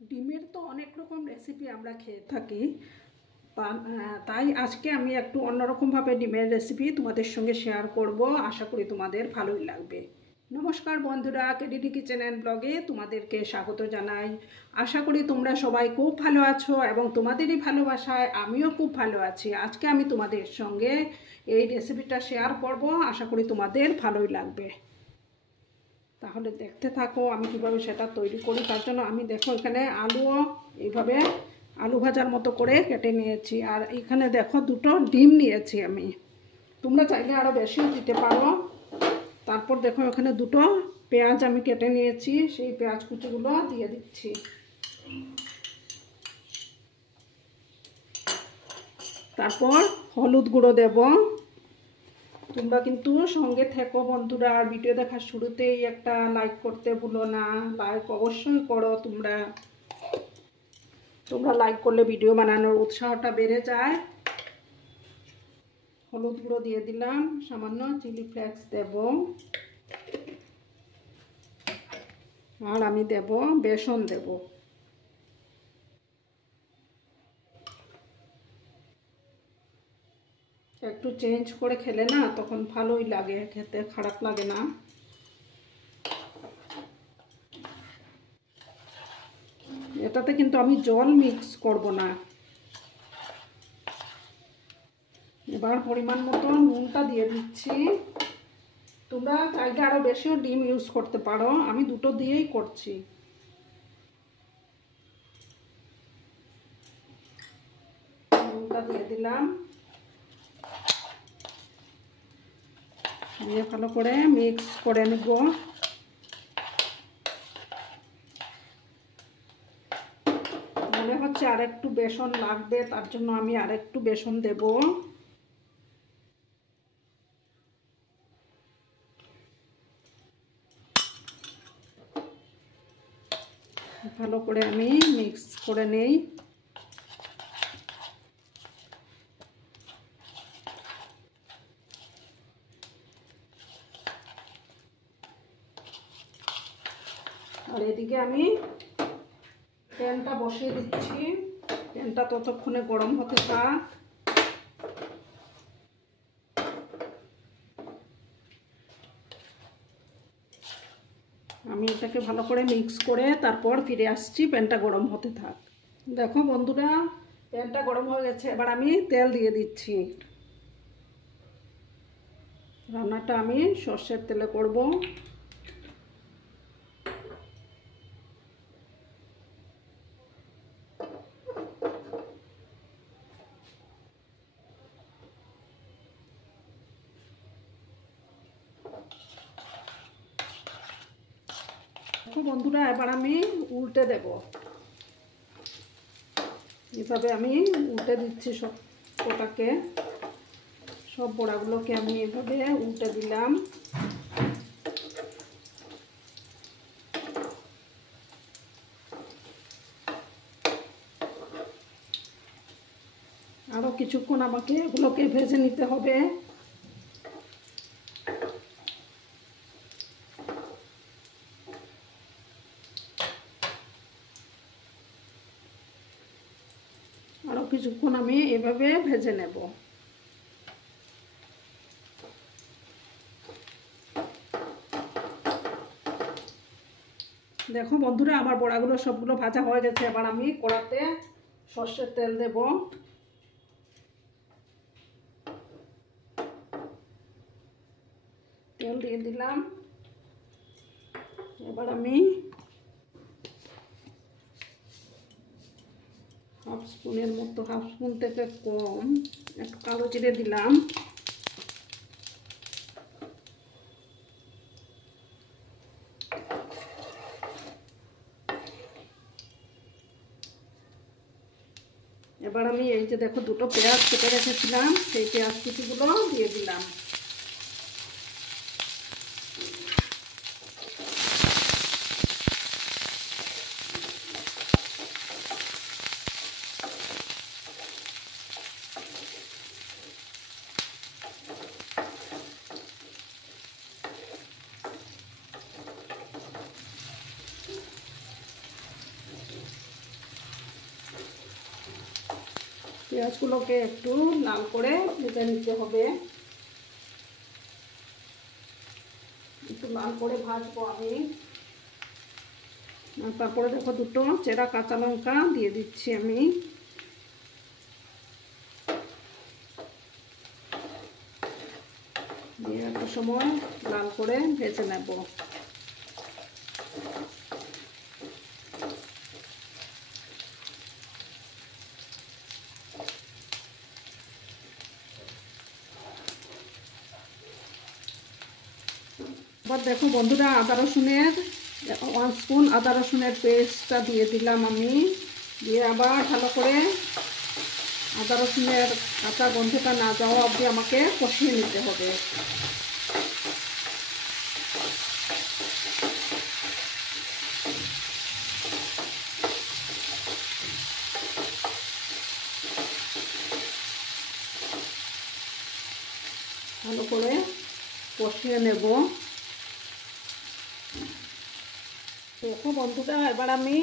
ডিমের তো অনেক রকম রেসিপি আমরা খেয়ে থাকি, তাই আজকে আমি একটু অন্যরকমভাবে ডিমের রেসিপি তোমাদের সঙ্গে শেয়ার করব। আশা করি তোমাদের ভালোই লাগবে। নমস্কার বন্ধুরা, কেডিডি কিচেন অ্যান্ড ব্লগে তোমাদেরকে স্বাগত জানাই। আশা করি তোমরা সবাই খুব ভালো আছো এবং তোমাদেরই ভালোবাসায় আমিও খুব ভালো আছি। আজকে আমি তোমাদের সঙ্গে এই রেসিপিটা শেয়ার করব, আশা করি তোমাদের ভালোই লাগবে। তাহলে দেখতে থাকো আমি কীভাবে সেটা তৈরি করি। তার জন্য আমি দেখো এখানে আলুও এইভাবে আলু ভাজার মতো করে কেটে নিয়েছি, আর এখানে দেখো দুটো ডিম নিয়েছি আমি। তোমরা চাইলে আরও বেশিও দিতে পারো। তারপর দেখো এখানে দুটো পেঁয়াজ আমি কেটে নিয়েছি, সেই পেঁয়াজ কুচিগুলো দিয়ে দিচ্ছি। তারপর হলুদ গুঁড়ো দেব। তোমরা কিন্তু সঙ্গে থেকো বন্ধুরা, আর ভিডিও দেখার শুরুতেই একটা লাইক করতে ভুলো না। লাইক অবশ্যই করো। তোমরা লাইক করলে ভিডিও বানানোর উৎসাহটা বেড়ে যায়। হলুদ গুঁড়ো দিয়ে দিলাম, সামান্য চিলি ফ্লেক্স দেব, আর আমি দেব বেসন দেব। একটু চেঞ্জ করে খেলে না তখন ভালোই লাগে, খেতে খারাপ লাগে না। এটাতে কিন্তু আমি জল মিক্স করব না। এবার পরিমাণ মতো নুনটা দিয়ে দিচ্ছি। তোমরা চাইলে আরও বেশিও ডিম ইউজ করতে পারো, আমি দুটো দিয়েই করছি। নুনটা দিয়ে দিলাম, দিয়ে ভালো করে মিক্স করে নেব। মনে হচ্ছে আর একটু বেসন লাগবে, তার জন্য আমি আর একটু বেসন দেব। ভালো করে আমি মিক্স করে নেই। আর এদিকে আমি প্যানটা বসিয়ে দিচ্ছি। প্যানটা ততক্ষণে গরম হতে থাক। আমি এটাকে ভালো করে মিক্স করে তারপর ফিরে আসছি। প্যানটা গরম হতে থাক। দেখো বন্ধুরা, প্যানটা গরম হয়ে গেছে। এবার আমি তেল দিয়ে দিচ্ছি। রান্নাটা আমি সর্ষের তেলে করব। বন্ধুরা, এবার আমি উল্টে দেব। এভাবে আমি উল্টে দিচ্ছি সবটাকে। সব বড়াগুলোকে আমি এভাবে উল্টে দিলাম। আরও কিছুক্ষণ আমাকে এগুলোকে ভেজে নিতে হবে। আরও কিছুক্ষণ আমি এভাবে ভেজে নেব। দেখো বন্ধুরা, আমার বড়াগুলো সবগুলো ভাজা হয়ে গেছে। এবার আমি কড়াতে সর্ষের তেল দেব। তেল দিয়ে দিলাম। এবার আমি হাফ স্পুনের মতো, হাফ স্পুন থেকে কম, একটু কালো জিরে দিলাম। এবার আমি এই যে দেখো দুটো পেঁয়াজ কেটে রেখেছিলাম, সেই পেঁয়াজ কুচিগুলো দিয়ে দিলাম। পেঁয়াজগুলোকে একটু লাল করে ভেজে নিতে হবে। একটু লাল করে ভাজবো আমি। তারপরে দেখো দুটো চেরা কাঁচা লঙ্কা দিয়ে দিচ্ছি আমি। দিয়ে একটু সময় লাল করে ভেজে নেব। এবার দেখো বন্ধুরা, আদা রসুনের 1 স্পুন আদা রসুনের পেস্টটা দিয়ে দিলাম আমি। দিয়ে আবার ভালো করে আদা রসুনের কাঁচা গন্ধটা না যাওয়া অবধি আমাকে কষিয়ে নিতে হবে। ভালো করে কষিয়ে নেব। দেখো বন্ধুরা, এবার আমি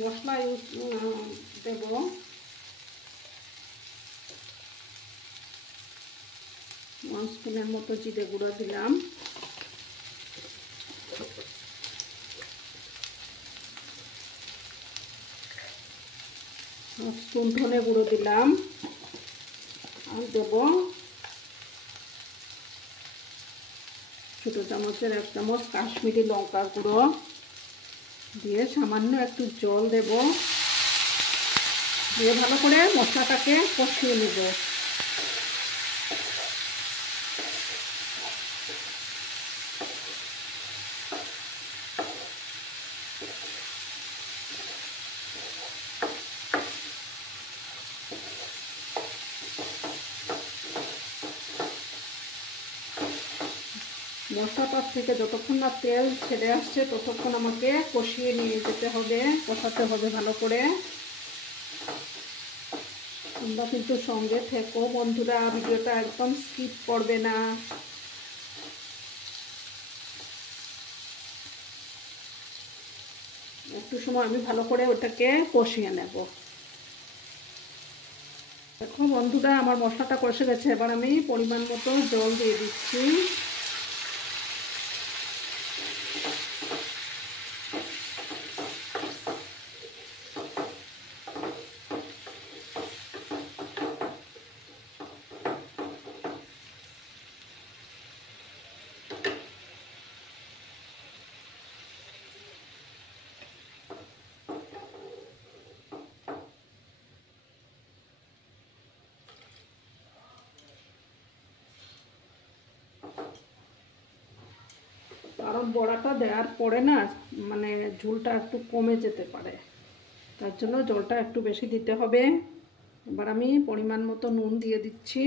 মশলা দেব। 1 স্পুনের মতো জিরে গুঁড়ো দিলাম। স্পুন ধনে গুঁড়ো দিলাম। আর দেব ছোটো চামচের 1 চামচ কাশ্মীরি লঙ্কার গুঁড়ো। দিয়ে সামান্য একটু জল দেব। দিয়ে ভালো করে মশলাটাকে কষিয়ে নেব। মশলাটার থেকে যতক্ষণ না তেল ছেড়ে আসছে ততক্ষণ আমাকে কষিয়ে নিয়ে যেতে হবে, কষাতে হবে ভালো করে। তোমরা কিন্তু সঙ্গে থেকো বন্ধুরা, ভিডিওটা একদম স্কিপ করবে না। একটু সময় আমি ভালো করে ওটাকে কষিয়ে নেব। দেখো বন্ধুরা, আমার মশলাটা কষে গেছে। এবার আমি পরিমাণ মতো জল দিয়ে দিচ্ছি। কারণ বড়াটা দেওয়ার পরে না মানে ঝোলটা একটু কমে যেতে পারে, তার জন্য জলটা একটু বেশি দিতে হবে। এবার আমি পরিমাণ মতো নুন দিয়ে দিচ্ছি।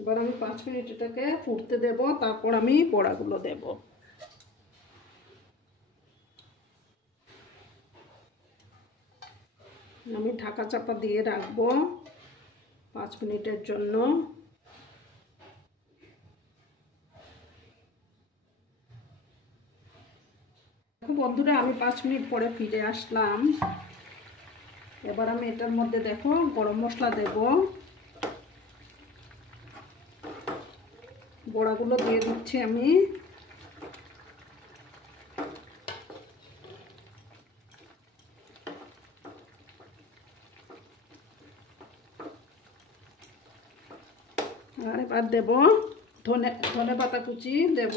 এবার আমি 5 মিনিট এটাকে ফুটতে দেব, তারপর আমি বড়াগুলো দেব। আমি ঢাকা চাপা দিয়ে রাখবো 5 মিনিটের জন্য। বন্ধুরা, আমি 5 মিনিট পরে ফিরে আসলাম। এবার আমি এটার মধ্যে দেখো গরম মশলা দেব। বড়াগুলো দিয়ে দিচ্ছি আমি। আর এবার দেব ধনে পাতা কুচি দেব।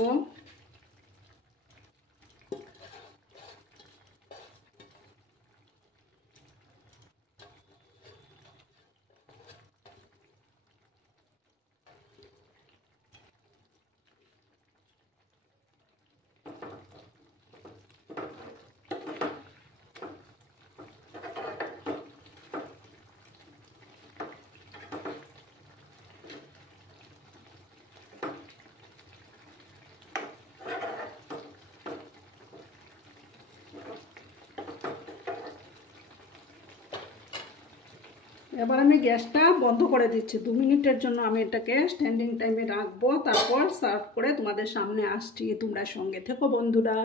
এবার আমি গ্যাসটা বন্ধ করে দিচ্ছি। 2 মিনিটের জন্য আমি এটাকে স্ট্যান্ডিং টাইমে রাখবো, তারপর সার্ভ করে তোমাদের সামনে আসছি। তোমরা সঙ্গে থেকো বন্ধুরা।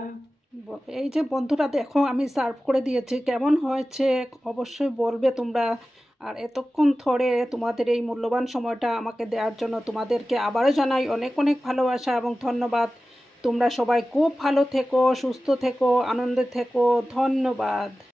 এই যে বন্ধুরা দেখো, আমি সার্ভ করে দিয়েছি, কেমন হয়েছে অবশ্যই বলবে তোমরা। আর এতক্ষণ ধরে তোমাদের এই মূল্যবান সময়টা আমাকে দেওয়ার জন্য তোমাদেরকে আবারও জানাই অনেক অনেক ভালোবাসা এবং ধন্যবাদ। তোমরা সবাই খুব ভালো থেকো, সুস্থ থেকো, আনন্দে থেকো। ধন্যবাদ।